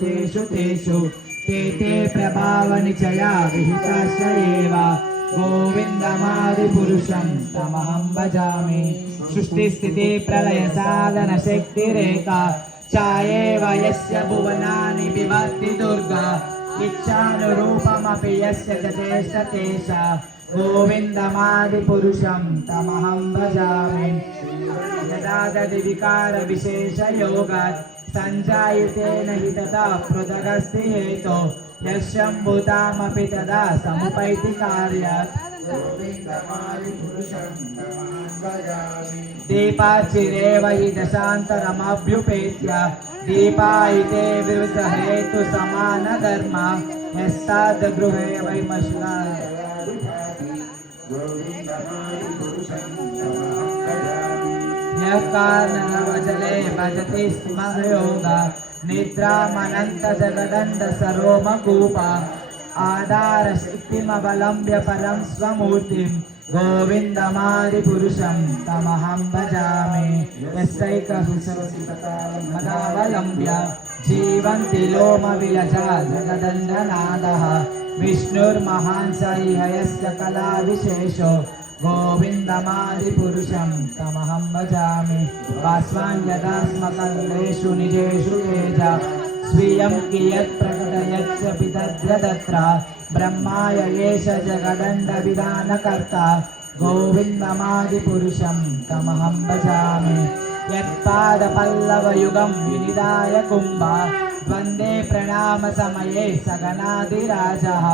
तेषु तेषु ते ते प्रभावनिचया विहिताश्च एव गोविन्दमादिपुरुषं तमहं भजामि। सृष्टिस्थिति प्रलयसाधनशक्तिरेका चायेव यस्य भुवनानि बिभर्ति दुर्गा इच्छानुरूपमपि यस्य च चेष्टतेषा गोविन्दमादिपुरुषं तमहं भजामि। यदा तद्विकारविशेषयोगात् सञ्जायतेन हि तथा पृथगस्ति हेतो यशम्भुतामपि तदा समुपैति कार्यात् दीपाचिरेव हि दशान्तरमभ्युपेत्य दीपायिते विरुद्धहेतु समानधर्म यस्ताद्गृहे वैमश्ना यकारणवजले भजति स्म योगा निद्रामनन्तजगदण्ड सरोमकूपा आधारशक्तिमवलम्ब्य परं स्वमूर्तिं गोविन्दमादिपुरुषं तमहं भजामि। यस्तैकमदावलम्ब्य जीवन्ति लोमविलजा जगदण्डनादः विष्णुर्महान् स इह यस्य कलाविशेषो गोविन्दमादिपुरुषं तमहं भजामि। वास्वान् यदा स्म कल्लेषु निजेषु येजा स्वीयं कियत् प्रकटयच्च पितद्यदत्र ब्रह्माय एष जगदण्डविधानकर्ता गोविन्दमादिपुरुषं तमहं भजामि। यत्पादपल्लवयुगं विनिधाय कुम्भा द्वन्द्वे प्रणामसमये सगनादिराजः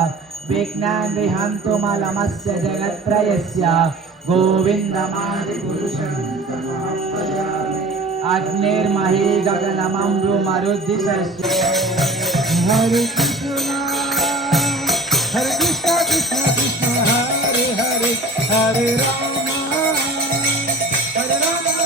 विघ्नान् विहन्तुमलमस्य जगत्त्रयस्य गोविन्दमादिपुरुषं तमहं भजामि। अग्निर्मही गगनममृमरुद्दिशस्य हरे कृष्ण कृष्ण कृष्ण हरे हरे हरे राम हरे Ram Ram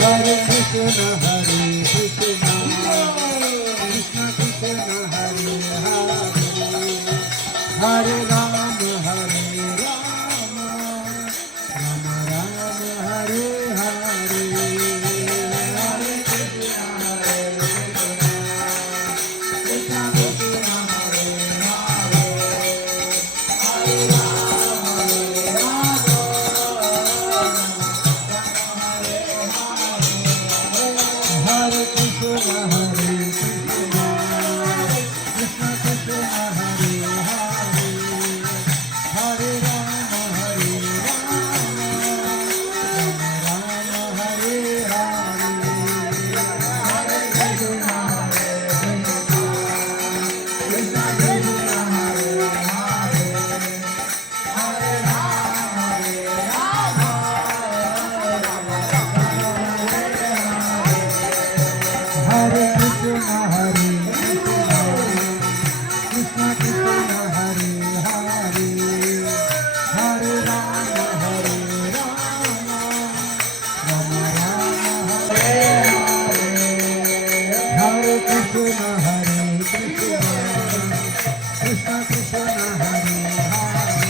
Hare Krishna Hare Krishna Krishna Krishna Hare Hare Hare Rama Hare Rama Rama Rama Hare Hare Hare Krishna Hare Krishna Krishna Hare Hare Hare Rama Hare Krishna Hare Krishna Krishna Krishna Hare Hare Hare Rama Hare Rama Rama Hare Hare Hare Krishna Hare Krishna Krishna Krishna Hare Hare Hare Rama Hare Rama Hare Krishna Hare Krishna Krishna Krishna Hare Hare Hare Rama Hare Rama Rama Rama Hare Hare Hare Krishna Hare Krishna Krishna Krishna Hare Hare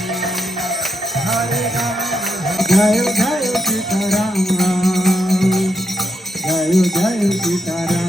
Hare Rama Jai Jai Sitaram Jai Jai Sitaram